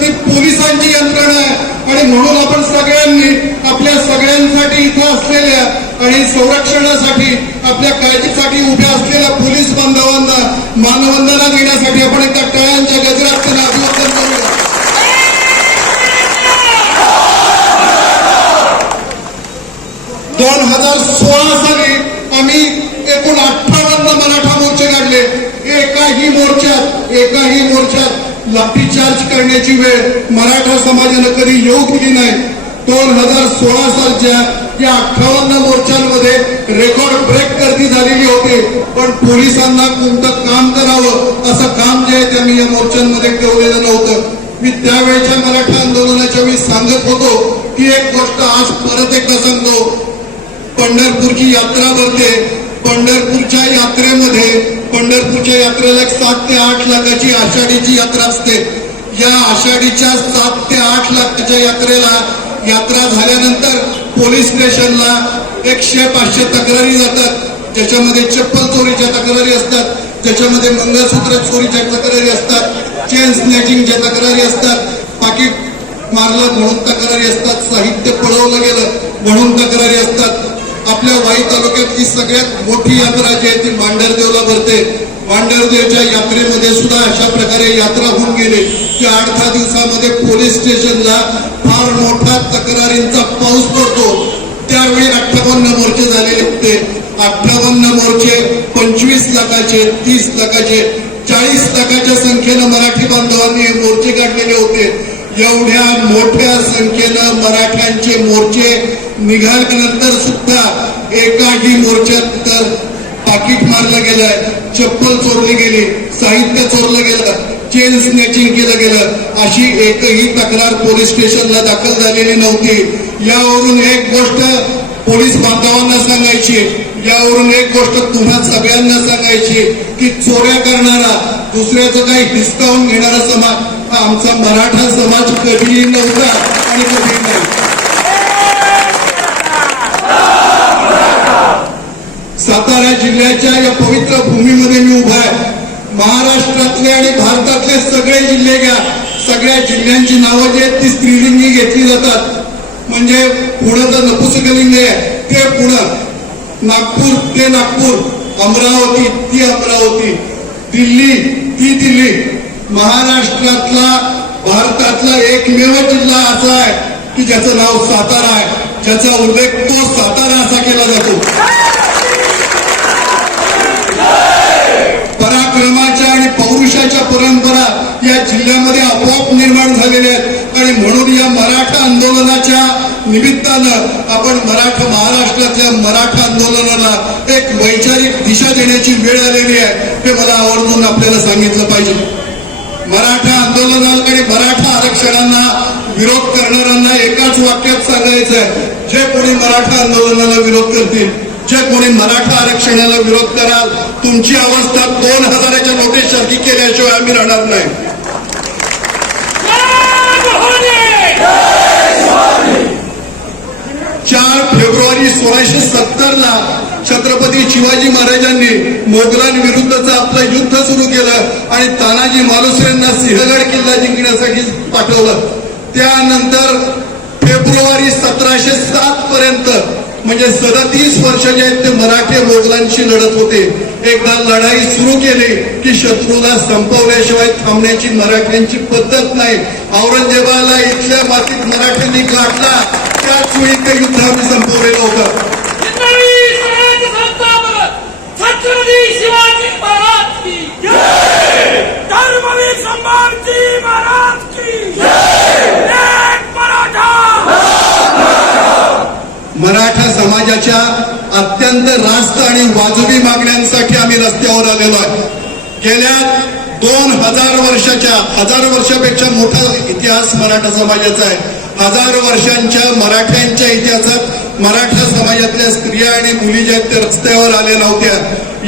ती पोलिसांची यंत्रणा आहे आणि म्हणून आपण सगळ्यांनी आपल्या सगळ्यांसाठी इथं असलेल्या आणि संरक्षणासाठी आपल्या काळजीसाठी उभ्या असलेल्या पोलीस बांधवांना मानवंदना देण्यासाठी आपण एकदा टाळ्यांच्या गजरात त्यांना अभिवादन करूया. दोन 2016 साली आम्ही एकूण 58 मराठा मोर्चे काढले. एकाही मोर्चात लाठीचार्ज करण्याची वेळ मराठा समाजानं कधी येऊ दिली नाही. 2016 सालच्या या 58 मोर्चांमध्ये रेकॉर्ड ब्रेक गर्दी झालेली होती, पण पोलिसांना कोणतं काम करावं असं काम जे आहे ते आम्ही या मोर्चांमध्ये ठेवलेलं नव्हतं. मी त्यावेळेच्या मराठा आंदोलनाच्या मी सांगत होतो की एक गोष्ट आज परत एकदा सांगतो. पंढरपूरची यात्रा भरते. पंढरपूरच्या यात्रेला 7 ते 8 लाखाची आषाढीची यात्रा असते. या आषाढीच्या 7 ते 8 लाखाच्या यात्रा झाल्यानंतर पोलीस स्टेशनला 100-500 तक्रारी जातात, ज्याच्यामध्ये चप्पल चोरीच्या तक्रारी असतात, ज्याच्यामध्ये मंगळसूत्र चोरीच्या तक्रारी असतात, चेन स्नॅचिंगच्या तक्रारी असतात, पाकिट मारलं म्हणून तक्रारी असतात, साहित्य पळवलं गेलं म्हणून तक्रारी असतात. आपल्या वाई तालुक्यातली सगळ्यात मोठी यात्रा जी आहे ती मांढरदेवला भरते. मांढरदेवच्या यात्रेमध्ये सुद्धा अशा प्रकारे यात्रा होऊन गेली की 8-10 दिवसामध्ये पोलीस स्टेशनला फार मोठा तक्रारींचा पाऊस पडतो. त्यावेळी 58 मोर्चे झालेले होते. 58 मोर्चे 25 लाखाचे, 30 लाखाचे, 40 लाखाच्या संख्येनं मराठी बांधवांनी हे मोर्चे काढलेले होते. एवढ्या मोठ्या संख्येनं मराठ्यांचे मोर्चे निघाल्यानंतर सुद्धा एकाही मोर्चात तर पाकिट मारलं गेलंय, चप्पल चोरली गेली, साहित्य चोरलं गेलं, चेन स्नॅचिंग केलं गेलं, अशी एकही तक्रार पोलीस स्टेशनला दाखल झालेली नव्हती. यावरून एक गोष्ट पोलीस बांधवांना सांगायची, यावरून एक गोष्ट तुम्हा सगळ्यांना सांगायची की चोऱ्या करणारा, दुसऱ्याचं काही हिसकावून घेणारा समाज हा आमचा मराठा समाज कधीही नव्हता आणि कधीही नाही. सातारा जिल्ह्याच्या या पवित्र भूमीमध्ये मी उभा आहे. महाराष्ट्रातले आणि भारतातले सगळे जिल्हे घ्या, सगळ्या जिल्ह्यांची नावं जी आहेत ती स्त्रीलिंगी घेतली जातात. म्हणजे पुढं तर नपुसकलिंग आहे ते पुणं, नागपूर ते नागपूर, अमरावती ती अमरावती, दिल्ली ती दिल्ली. महाराष्ट्रातला भारतातला एकमेव जिल्हा असा आहे की ज्याचं नाव सातारा आहे, ज्याचा उल्लेख तो सातारा असा केला जातो. पराक्रमाच्या आणि पौरुषाच्या परंपरा या जिल्ह्यामध्ये आपोआप निर्माण झालेल्या आहेत आणि म्हणून या मराठा आंदोलनाच्या निमित्तानं आपण महाराष्ट्रातल्या मराठा आंदोलनाला एक वैचारिक दिशा देण्याची वेळ आलेली आहे. हे मला आवर्जून आपल्याला सांगितलं पाहिजे. मराठा आंदोलनाला आणि मराठा आरक्षणाला विरोध करणाऱ्यांना एकाच वाक्यात सांगायचं आहे, जे कोणी मराठा आंदोलनाला विरोध करतील, जे कोणी मराठा आरक्षणाला विरोध कराल, तुमची अवस्था 2000च्या नोटीस सारखी केल्याशिवाय आम्ही राहणार नाही. 4 फेब्रुवारी 1670 छत्रपती शिवाजी महाराजांनी मोगलांविरुद्धचं आपलं युद्ध सुरू केलं आणि तानाजी मालुसरेंना सिंहगड किल्ला जिंकण्यासाठी पाठवलं. त्यानंतर फेब्रुवारी 1707 पर्यंत म्हणजे 37 वर्ष जे आहेत ते मराठे मोगलांशी लढत होते. एकदा लढाई सुरू केली की शत्रूला संपवल्याशिवाय थांबण्याची मराठ्यांची पद्धत नाही. औरंगजेबाला इथल्या मातीत मराठ्यांनी गाठला, त्याच वेळी ते युद्ध आम्ही संपवलेलं होतं. शिवाजी महाराज की जय, धर्मवीर संभाजी महाराज की जय, मराठा समाजाच्या अत्यंत रास्त आणि वाजवी मागण्यांसाठी आम्ही रस्त्यावर आलेलो आहे. गेल्या 1000 वर्षापेक्षा मोठा इतिहास मराठा समाजाचा आहे. 1000 वर्षांच्या मराठ्यांच्या इतिहासात मराठा समाजातल्या स्त्रिया आणि मुली ज्या आहेत त्या रस्त्यावर आल्या नव्हत्या.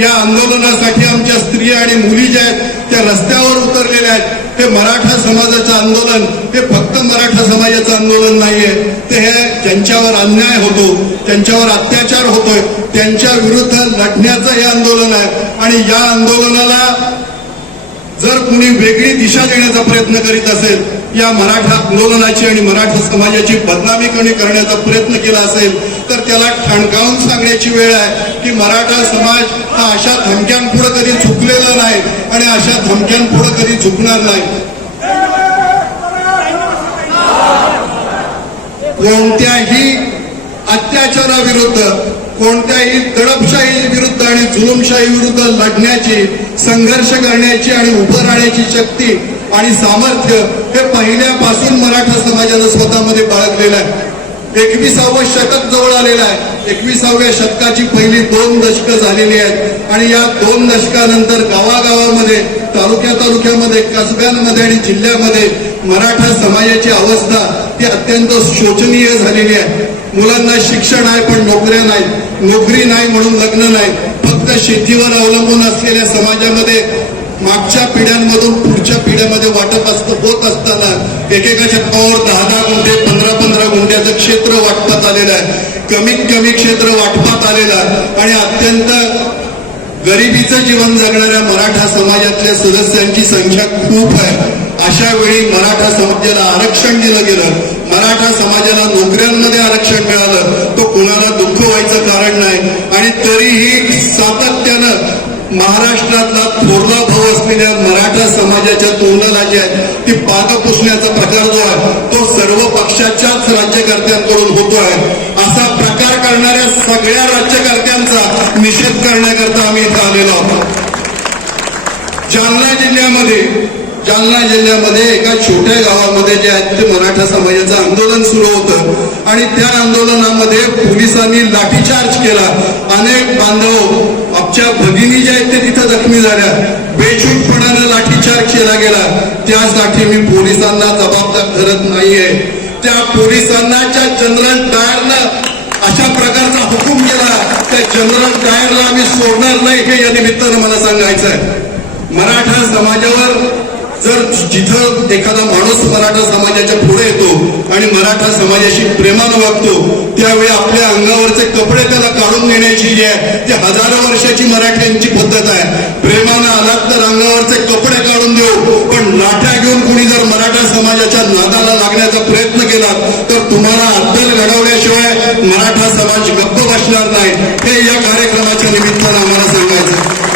या आंदोलनासाठी आमच्या स्त्रिया आणि मुली ज्या आहेत त्या रस्त्यावर उतरलेल्या आहेत. हे मराठा समाजाचं आंदोलन हे फक्त मराठा समाजाचं आंदोलन नाहीये, ते हे ज्यांच्यावर अन्याय होतो, त्यांच्यावर अत्याचार होतोय, त्यांच्या विरुद्ध लढण्याचं हे आंदोलन आहे. आणि या आंदोलनाला जर कुणी वेगळी दिशा देण्याचा प्रयत्न करीत असेल या मराठा आंदोलनाची आणि मराठा समाजाची बदनामी करण्याचा प्रयत्न केला असेल तर त्याला ठणकावून सांगण्याची वेळ आहे की मराठा समाज हा अशा धमक्यांपुढे कधी झुकलेला नाही आणि अशा धमक्यांपुढे कधी झुकणार नाही. कोणत्याही अत्याचाराविरुद्ध, कोणत्याही दडपशाही विरुद्ध आणि जुलुमशाही विरुद्ध लढण्याची, संघर्ष करण्याची आणि उभं राहण्याची शक्ती आणि सामर्थ्य हे पहिल्यापासून मराठा समाजानं स्वतःमध्ये बाळगलेलं आहे. 21वे शतक जवळ आलेलं आहे. 21व्या शतकाची पहिली 2 दशकं झालेली आहेत आणि या 2 दशकानंतर गावागावामध्ये, तालुक्यामध्ये, कसब्यांमध्ये आणि जिल्ह्यामध्ये मराठा समाजाची अवस्था ती अत्यंत शोचनीय झालेली आहे. मुलांना शिक्षण आहे पण नोकऱ्या नाही, नोकरी नाही म्हणून लग्न नाही. फक्त शेतीवर अवलंबून असलेल्या समाजामध्ये मागच्या पिढ्यांमधून पुढच्या पिढ्यामध्ये वाटप होत असताना एकेकाच्या नावावर 10-10 गुंठे, 15-15 गुंठ्याचं क्षेत्र वाटपात आलेलं आहे. कमीत कमी क्षेत्र वाटपात आलेलं आहे आणि अत्यंत गरिबीचं जीवन जगणाऱ्या मराठा समाजातल्या सदस्यांची संख्या खूप आहे. अशा वेळी मराठा समाजाला आरक्षण दिलं गेलं, मराठा समाजाला नोकऱ्यांमध्ये आरक्षण मिळालं, तो कुणाला दुःख व्हायचं कारण नाही. आणि तरीही सातत्यानं महाराष्ट्रातला थोरला भाऊ असलेल्या मराठा समाजाच्या तोंडाला जे आहे ती पानं पुसण्याचा प्रकार जो आहे तो सर्व पक्षाच्याच राज्यकर्त्यांकडून होतो आहे. असा प्रकार करणाऱ्या सगळ्या राज्यकर्त्यांचा निषेध करण्याकरता आम्ही इथं आलेलो आहोत. जालना जिल्ह्यामध्ये एका छोट्या गावामध्ये जे आहे ते मराठा समाजाचं आंदोलन सुरू होतं आणि त्या आंदोलनामध्ये पोलिसांनी लाठीचार्ज केला. अनेक बांधव, आमच्या भगिनी ज्या आहेत ते तिथं जखमी झाल्या. बेछूटपणानं लाठीचार्ज केला गेला. त्यासाठी मी पोलिसांना जबाबदार धरत नाहीये. त्या पोलिसांनाच्या जनरल डायरनं अशा प्रकारचा हुकूम केला, त्या जनरल डायरला आम्ही सोडणार नाही हे या निमित्तानं मला सांगायचं आहे. मराठा समाजावर जर जिथं एखादा माणूस मराठा समाजाच्या पुढे येतो आणि मराठा समाजाशी प्रेमानं वागतो त्यावेळी आपल्या अंगावरचे कपडे त्याला काढून नेण्याची जी आहे ती हजारो वर्षाची मराठ्यांची पद्धत आहे. प्रेमानं आलात तर अंगावरचे कपडे काढून देऊ, पण लाठ्या घेऊन कुणी जर मराठा समाजाच्या नादाला लागण्याचा प्रयत्न केला तर तुम्हाला अद्दल घडवल्याशिवाय मराठा समाज गप्प बसणार नाही हे या कार्यक्रमाच्या निमित्तानं आम्हाला सांगायचं.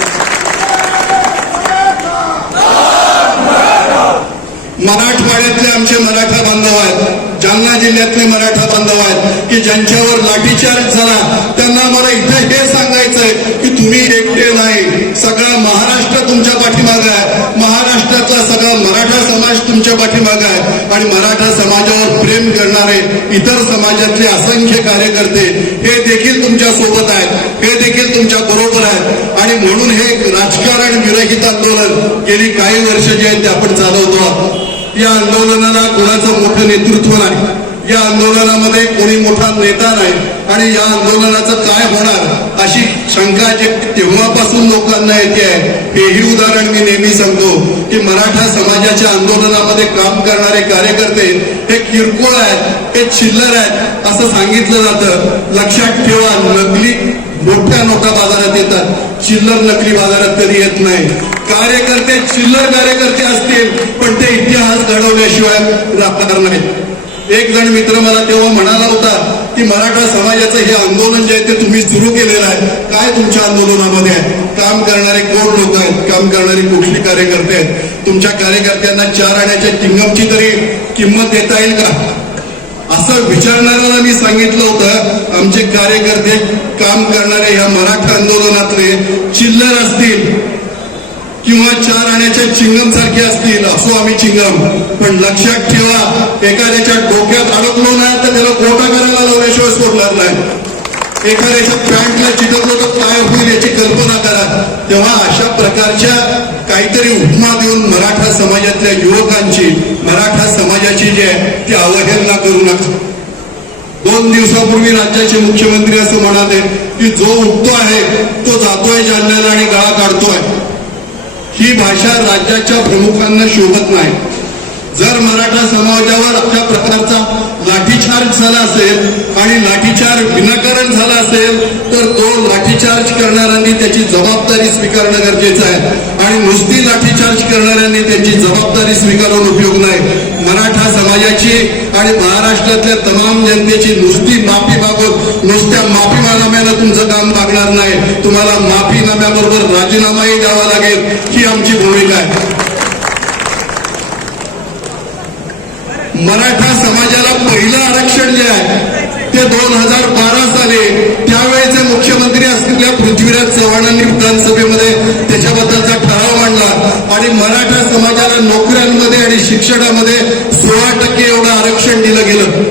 मराठवाड्यातले आमचे मराठा बांधव आहेत, जालना जिल्ह्यातले मराठा बांधव आहेत की ज्यांच्यावर लाठीचार्ज झाला त्यांना मला इथे हे सांगायचंय की तुम्ही एकटे नाही, सगळा महाराष्ट्र तुमच्या पाठीमागे आहे. महाराष्ट्रातला सगळा मराठा समाज तुमच्या पाठीमागे आहे आणि मराठा समाजावर प्रेम करणारे इतर समाजातले असंख्य कार्यकर्ते हे देखील तुमच्या सोबत आहेत, हे देखील तुमच्या बरोबर आहेत. आणि म्हणून हे राजकारण विरहित आंदोलन गेली काही वर्ष जे आहेत ते आपण चालवतो आहोत. या आंदोलनाला कोणाचं मोठं नेतृत्व नाही, या आंदोलनामध्ये कोणी मोठा नेता नाही आणि या आंदोलनाचं काय होणार अशी शंका जे तेव्हापासून लोकांना येते आहे. हेही उदाहरण मी नेहमी सांगतो की मराठा समाजाच्या आंदोलनामध्ये काम करणारे कार्यकर्ते हे किरकोळ आहेत, हे चिल्लर आहेत असं सांगितलं जातं. लक्षात ठेवा, नकली मोठ्या नोटा बाजारात येतात, चिल्लर नकली बाजारात कधी येत नाही. कार्यकर्ते चिल्लर कार्यकर्ते असतील पण ते इतिहास घडवल्याशिवाय राहणार नाही. एक जण मित्र मला तेव्हा म्हणाला होता की मराठा समाजाचं हे आंदोलन जे आहे ते तुम्ही सुरू केलेलं आहे, काय तुमच्या आंदोलनामध्ये आहे? काम करणारे कोण लोक आहेत, काम करणारी कुठली कार्यकर्ते आहेत? तुमच्या कार्यकर्त्यांना 4 आण्याच्या चिंगमची तरी किंमत देता येईल का असं विचारणाऱ्याला मी सांगितलं होतं. आमचे कार्यकर्ते काम करणारे या मराठा आंदोलनातले चिल्लर असतील किंवा 4 आण्याच्या चिंगम सारखे असतील, असो आम्ही चिंगम, पण लक्षात ठेवा एखाद्याच्या डोक्यात अडकलो ना तर त्याला गोटा करायला लावल्याशिवाय सोडणार नाही. एखाद्याच्या पॅन्टला चिटकलो तर काय होईल याची कल्पना करा. तेव्हा अशा प्रकारच्या काहीतरी उपमा देऊन मराठा समाजातल्या युवकांची, मराठा समाजाची जी आहे ती अवहेलना करू नका. 2 दिवसापूर्वी राज्याचे मुख्यमंत्री असं म्हणाले की जो उठतो आहे तो जातोय जालन्याला आणि गळा काढतोय. ही भाषा राज्याच्या प्रमुखांना शोभत नाही. जर मराठा समाजावर अशा प्रकारचा लाठीचार्ज झाला असेल आणि लाठीचार्ज विनाकारण झाला असेल तर तो लाठीचार्ज करणाऱ्यांनी त्याची जबाबदारी स्वीकारणं गरजेचं आहे. आणि आणि नुसती लाठीचार्ज करणाऱ्यांनी त्यांची जबाबदारी स्वीकारून उपयोग नाही. मराठा समाजाची आणि महाराष्ट्रातल्या तमाम जनतेची नुसती माफी मागून नुसत्या माफीनाम्यानं तुमचं काम भागणार नाही. तुम्हाला माफीनाम्याबरोबर राजीनामाही द्यावा लागेल, ही आमची भूमिका आहे. मराठा समाजाला पहिलं आरक्षण जे आहे ते 2012 साली त्यावेळेचे मुख्यमंत्री असलेल्या पृथ्वीराज चव्हाणांनी विधानसभेमध्ये त्याच्याबद्दलचा ठराव मांडला आणि मराठा समाजाला नोकऱ्यांमध्ये आणि शिक्षणामध्ये 16% एवढं आरक्षण दिलं गेलं.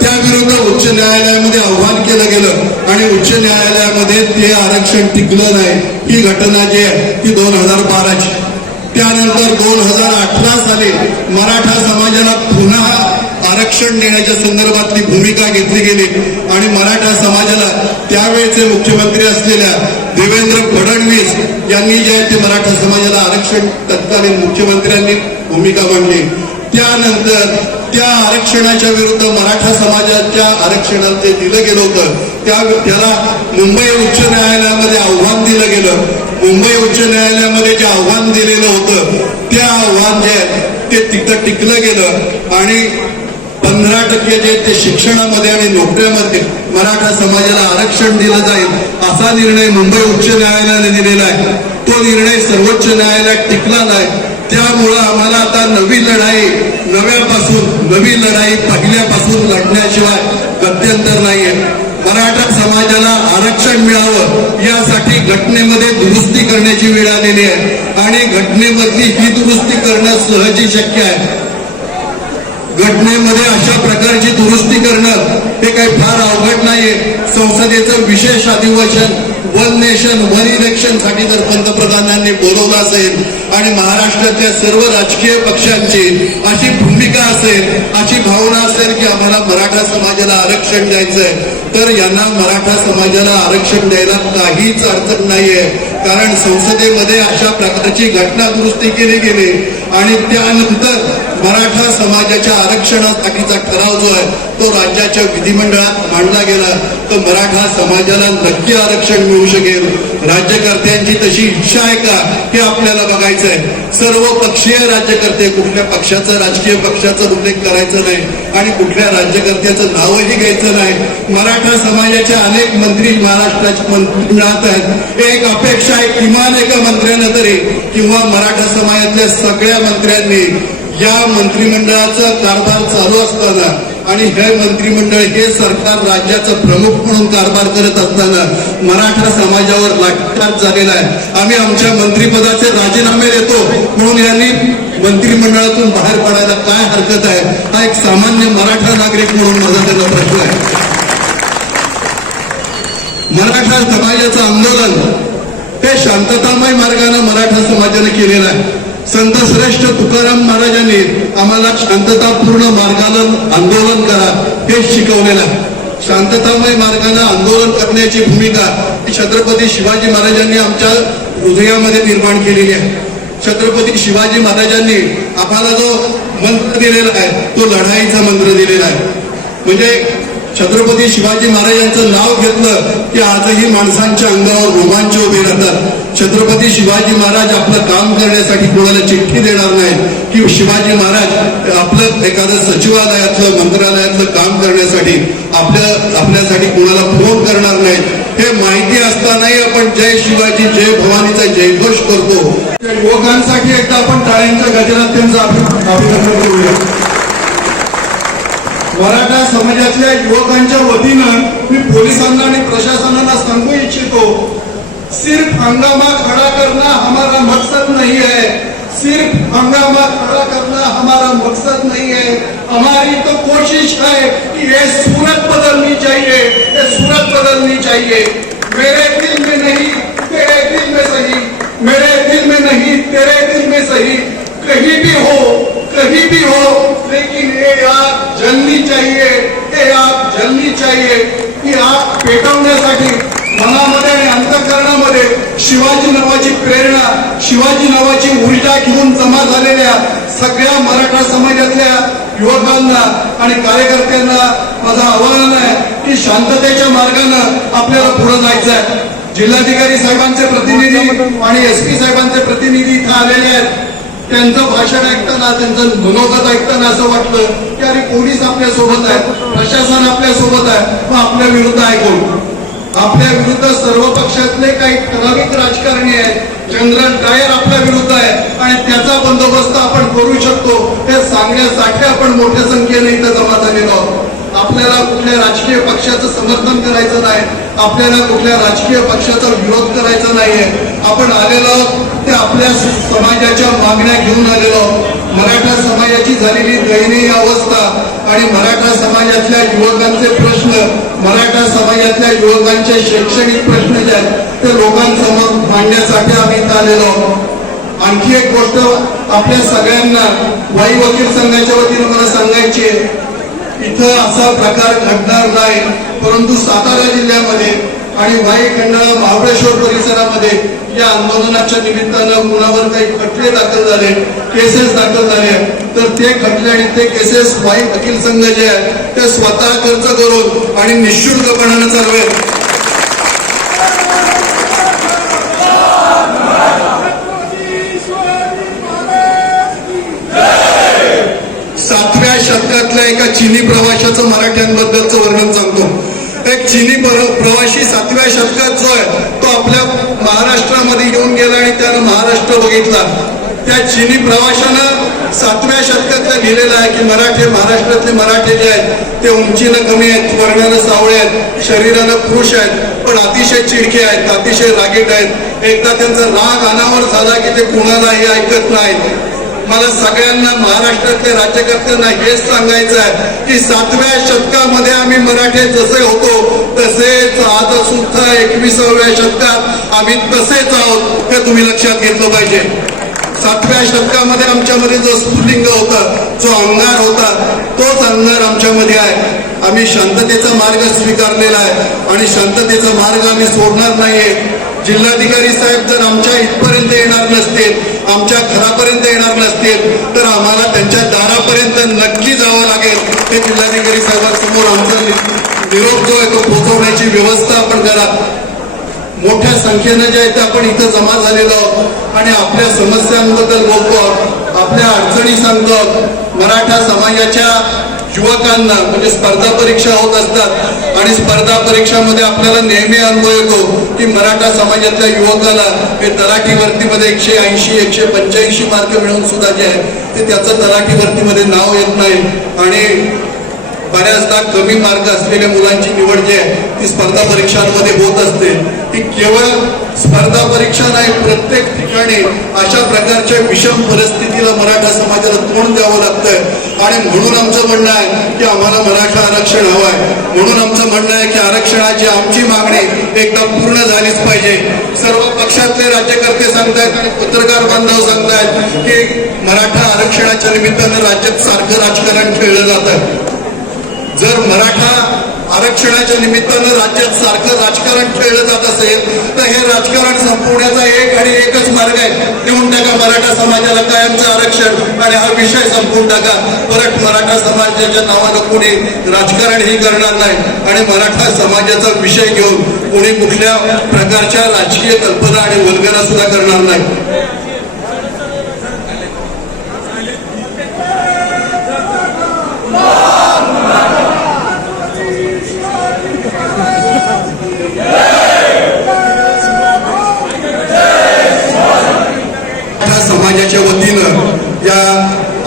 त्याविरुद्ध उच्च न्यायालयामध्ये आव्हान केलं गेलं आणि उच्च न्यायालयामध्ये ते आरक्षण टिकलं नाही. ही घटना जी आहे ती 2012ची. त्यानंतर 2018 साली मराठा समाजाला पुन्हा आरक्षण देण्याच्या संदर्भातली भूमिका घेतली गेली आणि मराठा समाजाला त्यावेळेचे मुख्यमंत्री असलेल्या देवेंद्र फडणवीस यांनी जे आहे ते मराठा समाजाला आरक्षण तत्कालीन मुख्यमंत्र्यांनी भूमिका मांडली. त्यानंतर त्या आरक्षणाच्या विरुद्ध मराठा समाजाच्या आरक्षणाला जे दिलं गेलं होतं त्याला मुंबई उच्च न्यायालयामध्ये आव्हान दिलं गेलं. मुंबई उच्च न्यायालयामध्ये जे आव्हान दिलेलं होतं ते आव्हान जे आहे ते तिथं टिकलं गेलं आणि 15% जे ते शिक्षणामध्ये आणि नोकऱ्यामध्ये मराठा समाजाला आरक्षण दिलं जाईल असा निर्णय मुंबई उच्च न्यायालयाने दिलेला आहे. तो निर्णय सर्वोच्च न्यायालयात टिकला नाही. त्यामुळं आम्हाला आता नवी लढाई पहिल्यापासून लढण्याशिवाय गत्यंतर नाहीये. मराठा समाजाला आरक्षण मिळावं यासाठी घटनेमध्ये दुरुस्ती करण्याची वेळ आलेली आहे आणि घटनेमधली ही दुरुस्ती करणं सहजी शक्य आहे. घटनेमध्ये अशा प्रकारची दुरुस्ती करणं हे काही फार अवघड नाहीये. संसदेचं विशेष अधिवेशन वन नेशन वन इलेक्शन साठी जर पंतप्रधानांनी बोलवलं असेल आणि महाराष्ट्रातल्या सर्व राजकीय पक्षांची अशी भूमिका असेल, अशी भावना असेल की आम्हाला मराठा समाजाला आरक्षण द्यायचंय, तर यांना मराठा समाजाला आरक्षण द्यायला काहीच अडचण नाहीये. कारण संसदेमध्ये अशा प्रकारची घटना दुरुस्ती केली गेली आणि त्यानंतर मराठा समाजाच्या आरक्षणासाठीचा ठराव जो आहे तो राज्याच्या विधिमंडळात मांडला गेला तर मराठा समाजाला नक्की आरक्षण मिळू शकेल. राज्यकर्त्यांची तशी इच्छा आहे का हे आपल्याला बघायचं आहे. सर्व पक्षीय राज्यकर्ते, कुठल्या पक्षाचं राजकीय पक्षाचा उल्लेख करायचा नाही आणि कुठल्या राज्यकर्त्याचं नावही घ्यायचं नाही. मराठा समाजाचे अनेक मंत्री महाराष्ट्राचे मंत्रिमंडळात आहेत. एक अपेक्षा आहे किमान एका मंत्र्यानं तरी किंवा मराठा समाजातल्या सगळ्या मंत्र्यांनी या मंत्रिमंडळाचा कारभार चालू असताना आणि हे मंत्रिमंडळ हे सरकार राज्याचं प्रमुख म्हणून कारभार करत असताना मराठा समाजावर लाठीचार्ज झालेला आहे. आम्ही आमच्या मंत्रिपदाचे राजीनामे देतो म्हणून यांनी मंत्रिमंडळातून बाहेर पडायला काय हरकत आहे, हा एक सामान्य मराठा नागरिक म्हणून माझा त्यांना प्रश्न आहे. मराठा समाजाचं आंदोलन हे शांततामय मार्गाने मराठा समाजाने केलेलं आहे. संत श्रेष्ठ तुकाराम महाराजांनी आम्हाला शांततापूर्ण मार्गानं आंदोलन करा हे शिकवलेलं आहे. शांततामय मार्गाने आंदोलन करण्याची भूमिका छत्रपती शिवाजी महाराजांनी आमच्या हृदयामध्ये निर्माण केलेली आहे. छत्रपती शिवाजी महाराजांनी आम्हाला जो मंत्र दिलेला आहे तो लढाईचा मंत्र दिलेला आहे. म्हणजे छत्रपती शिवाजी महाराजांचं नाव घेतलं की आजही माणसांच्या अंगावर रोमांच उभे राहतात. छत्रपती शिवाजी महाराज आपलं काम करण्यासाठी कोणाला चिठ्ठी देणार नाही की शिवाजी महाराज आपलं एखादं सचिवालयातलं मंत्रालयातलं काम करण्यासाठी आपल्यासाठी कोणाला फोन करणार नाही. हे माहिती असतानाही आपण जय शिवाजी जय भवानीचा जयघोष करतो. युवकांसाठी एकदा आपण टाळ्यांच्या गजरात त्यांचं अभिनंदन करूया. मराठा समाजातल्या युवकांच्या वतीनं मी पोलिसांना आणि प्रशासनाला सांगू इच्छितो, सिर्फ हंगामा खड़ा करना हमारा मकसद नहीं है. सिर्फ हंगामा खड़ा करना हमारा मकसद नहीं है. हमारी तो कोशिश है कि ये सूरत बदलनी चाहिए, ये सूरत बदलनी चाहिए. मेरे दिल में नहीं तेरे दिल में सही, मेरे दिल में नहीं तेरे दिल में सही. कहीं भी हो लेकिन ये आग जलनी चाहिए, ये आग जलनी चाहिए. ही आग पेटवण्यासाठी मनामध्ये आणि अंतःकरणामध्ये शिवाजी नावाची प्रेरणा, शिवाजी नावाची ऊर्जा घेऊन जमा झालेल्या सगळ्या मराठा समाजातल्या युवकांना आणि कार्यकर्त्यांना माझं आवाहन आहे की शांततेच्या मार्गाने आपल्याला पुढे जायचं आहे. जिल्हाधिकारी साहेबांचे प्रतिनिधी आणि एसपी साहेबांचे प्रतिनिधी इथं आलेले आहेत. त्यांचं भाषण ऐकताना, त्यांचं मनोगत ऐकताना असं वाटलं की अरे पोलीस आपल्या सोबत आहे, प्रशासन आपल्या सोबत आहे, मग आपल्या विरुद्ध आहे कोण? आपल्या विरुद्ध सर्व पक्षातले काही ठराविक राजकारणी आहेत. चंद्रन डायर आपल्या विरुद्ध आहे आणि त्याचा बंदोबस्त आपण करू शकतो हे सांगण्यासाठी आपण मोठ्या संख्येने इथं जमा झालेलो आहोत. आपल्याला कुठल्या राजकीय पक्षाचं समर्थन करायचं नाही, आपल्याला कुठल्या राजकीय पक्षाचा विरोध करायचा नाहीये. आपण आलेलो ते आपल्या समाजाच्या मागण्या घेऊन आलेलो. मराठा समाजाची झालेली दयनीय अवस्था आणि मराठा समाजातल्या युवकांचे प्रश्न, मराठा समाजातल्या युवकांचे शैक्षणिक प्रश्न जे आहेत ते लोकांसमोर मांडण्यासाठी आम्ही इथं आलेलो. आणखी एक गोष्ट आपल्या सगळ्यांना वाई वकील संघाच्या वतीने मला सांगायची आहे, इथं असा प्रकार घडणार नाही, परंतु सातारा जिल्ह्यामध्ये आणि वाई खंडाळा महाबळेश्वर परिसरामध्ये या आंदोलनाच्या निमित्तानं कुणावर काही खटले दाखल झाले, केसेस दाखल झाले, तर ते खटले आणि ते केसेस वाई वकील संघ जे आहेत ते स्वतः खर्च करून आणि निःशुल्कपणानं चालवेल. सातव्या शतकातल्या एका चिनी प्रवाशाचं मराठ्यांबद्दलचं वर्णन सांगतो. एक चिनी प्रवासी 7व्या शतकात जो आहे तो आपल्या महाराष्ट्रामध्ये येऊन गेला आणि त्यानं महाराष्ट्र बघितला. त्या चिनी प्रवाशानं 7व्या शतकातलं लिहिलेलं आहे की मराठे, महाराष्ट्रातले मराठे जे आहेत ते उंचीनं कमी आहेत, वर्णानं सावळे आहेत, शरीरानं पुरुष आहेत, पण अतिशय चिडके आहेत, अतिशय रागीट आहेत. एकदा त्यांचा राग अनावर झाला की ते कुणालाही ऐकत नाहीत. मला सगळ्यांना महाराष्ट्रातल्या राज्यकर्त्यांना हेच सांगायचं आहे की 7व्या शतकामध्ये आम्ही मराठे जसे होतो तसेच आज सुद्धा 21व्या शतकात आम्ही तसेच आहोत हे तुम्ही लक्षात घेतलं पाहिजे. 7व्या शतकामध्ये आमच्यामध्ये जो स्फुल्लिंग होता, जो अंगार होता, तोच अंगार आमच्यामध्ये आहे. आम्ही शांततेचा मार्ग स्वीकारलेला आहे आणि शांततेचा मार्ग आम्ही सोडणार नाहीये. जिल्हाधिकारी साहेब जर आमच्या इथपर्यंत येणार नसतील, आमच्या घरापर्यंत येणार नसतील, तर आम्हाला त्यांच्या दारापर्यंत नक्की जावं लागेल. हे जिल्हाधिकारी साहेबांसमोर आमचा निरोप जो आहे तो पोहोचवण्याची व्यवस्था आपण करा. मोठ्या संख्येनं जे आहे ते आपण इथं जमा झालेलो आहोत आणि आपल्या समस्यांबद्दल बोलतो आहोत, आपल्या अडचणी सांगतो आहोत. मराठा समाजाच्या युवकांना म्हणजे स्पर्धा परीक्षा होत असतात आणि स्पर्धा परीक्षामध्ये आपल्याला नेहमी अनुभव येतो की मराठा समाजातल्या युवकाला हे तलाठी भरतीमध्ये 180, 185 मार्क मिळवून सुद्धा जे आहे ते त्याचं तलाठी भरतीमध्ये नाव येत नाही. आणि बऱ्याचदा कमी मार्क असलेल्या मुलांची निवड जी आहे ती स्पर्धा परीक्षांमध्ये होत असते. ती केवळ स्पर्धा परीक्षा नाही, प्रत्येक ठिकाणी अशा प्रकारच्या विषम परिस्थितीला मराठा समाजाला तोंड द्यावं लागतंय. आणि म्हणून आमचं म्हणणं आहे की आम्हाला मराठा आरक्षण हवं आहे. म्हणून आमचं म्हणणं आहे की आरक्षणाची आमची मागणी एकदा पूर्ण झालीच पाहिजे. सर्व पक्षातले राज्यकर्ते सांगतायत आणि पत्रकार बांधव सांगतायत की मराठा आरक्षणाच्या निमित्तानं राज्यात सारखं राजकारण खेळलं जात आहे. जर मराठा आरक्षणाच्या निमित्तानं राज्यात सारखं राजकारण खेळलं जात असेल तर हे राजकारण संपवण्याचा एक आणि एकच मार्ग आहे, देऊन टाका मराठा समाजाला कायमचं आरक्षण आणि हा विषय संपवून टाका. परत मराठा समाजाच्या नावानं कोणी राजकारणही करणार नाही आणि मराठा समाजाचा विषय घेऊन कोणी कुठल्या प्रकारच्या राजकीय कल्पना आणि वल्गना सुद्धा करणार नाही. समाजाच्या वतीनं या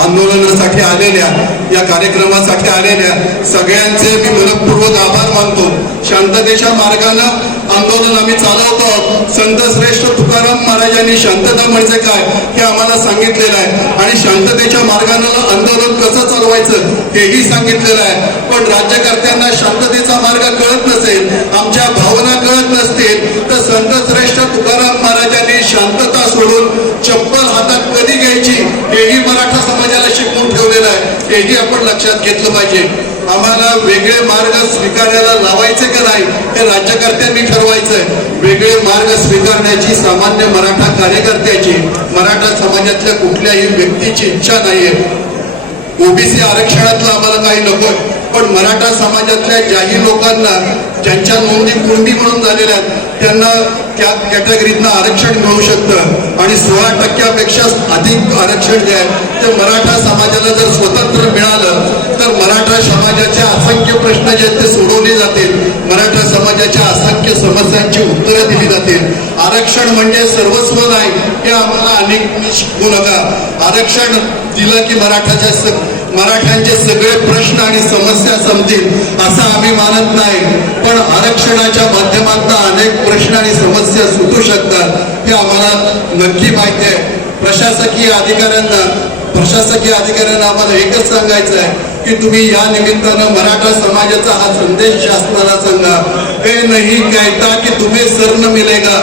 आंदोलनासाठी आलेल्या, या कार्यक्रमासाठी आलेल्या सगळ्यांचे मी मनपूर्वक आभार मानतो. शांततेच्या मार्गानं आंदोलन आम्ही चालवतो. संत श्रेष्ठ तुकाराम महाराजांनी शांतता म्हणजे काय हे आम्हाला सांगितलेलं आहे आणि शांततेच्या मार्गानं आंदोलन कसं चालवायचं हेही सांगितलेलं आहे. पण राज्यकर्त्यांना शांततेचा मार्ग कळत नसेल, आमच्या भावना कळत नसतील, तर संत श्रेष्ठ तुकाराम महाराजांनी शांतता सोडून चप्पल हातात कधी घ्यायची हेही मराठा समाजाला शिकवून ठेवलेलं आहे. हेही आपण लक्षात घेतलं पाहिजे. आम्हाला वेगळे मार्ग स्वीकारायला लावायचे का नाही हे राज्यकर्त्यांनी ठरवायचंय. वेगळे मार्ग स्वीकारण्याची सामान्य मराठा कार्यकर्त्याची, मराठा समाजातल्या कुठल्याही व्यक्तीची इच्छा नाहीये. ओबीसी आरक्षणातलं आम्हाला काही नको, पण मराठा समाजातल्या ज्याही लोकांना ज्यांच्या नोंदी कुणबी म्हणून झालेल्या आहेत त्यांना त्या कॅटेगरीतनं आरक्षण मिळू शकतं आणि 16% अधिक आरक्षण जे आहे ते मराठा समाजाला जर स्वतंत्र मिळालं तर मराठा समाजाचे असंख्य प्रश्न जे आहेत ते सोडवले जातील, मराठा समाजाच्या असंख्य समस्यांची उत्तरं दिली जातील. आरक्षण म्हणजे सर्वस्व नाही हे आम्हाला अनेक शिकवू नका. आरक्षण दिलं की मराठ्यांचे सगळे प्रश्न आणि समस्या संपतील असं आम्ही मानत नाही, पण आरक्षणाच्या माध्यमातून अनेक प्रश्न आणि समस्या सुटू शकतात हे आम्हाला नक्की माहिती आहे. प्रशासकीय अधिकाऱ्यांना आम्हाला एकच सांगायचं आहे की तुम्ही या निमित्तानं मराठा समाजाचा हा संदेश शासनाला सांगा, हे नहीं कहता की तुम्हें सर न मिलेगा.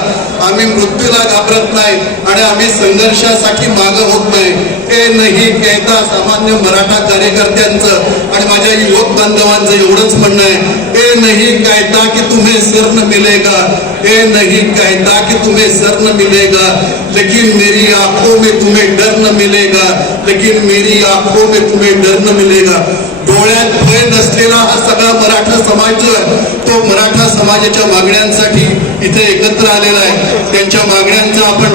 आम्ही मृत्यूला घाबरत नाही आणि आम्ही संघर्षासाठी मागं होत नाही. हे नहीं कहता सामान्य मराठा कार्यकर्त्यांचं आणि माझ्या युवक बांधवांचं एवढंच म्हणणं आहे, हे नहीं कहता की तुम्हें सर न मिलेगा, हे नहीं कहता कि तुम्हें सर न मिलेगा, लेकिन मेरी आंखों में तुम्हें डर न मिलेगा, लेकिन मेरी आंखों में तुम्हें डर न मिलेगा. डोळ्यात भय नसलेला हा सगळा मराठा समाज जो आहे तो मराठा समाजाच्या मागण्यांसाठी इथे एकत्र आलेला आहे. त्यांच्या मागण्यांचा आपण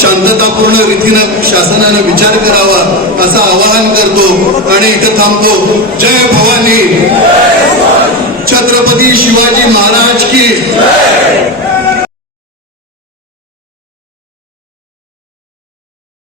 शांततापूर्ण रीतीनं शासनानं विचार करावा असं आवाहन करतो आणि इथे थांबतो. जय भवानी. छत्रपती शिवाजी महाराज.